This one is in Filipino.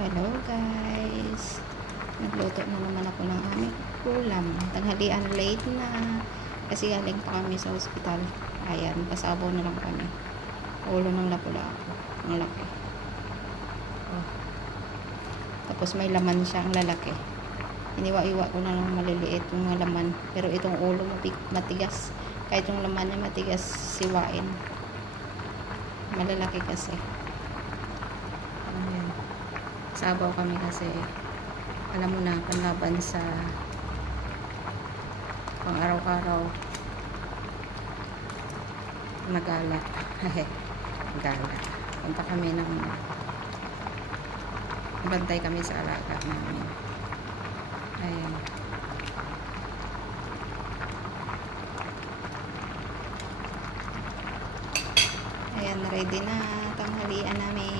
Hello guys, nagluto na naman ako ng aming ulam. Tanghalian, late na kasi galing pa kami sa ospital. Ayan, pasabaw na lang kami. Ulo ng lapu-lapu, ang laki. Oh. Tapos may laman siya, ang lalaki. Iniwa-iwa ko na lang maliliit yung mga laman, pero itong ulo matigas. Kahit yung laman niya matigas, siwain. Malalaki kasi. Ayan, sabaw kami kasi alam mo na, panlaban sa pang araw-araw na gala. Gala. Punta kami ng bantay kami sa alaga namin. Ayan. Ayan, ready na tanghalian namin.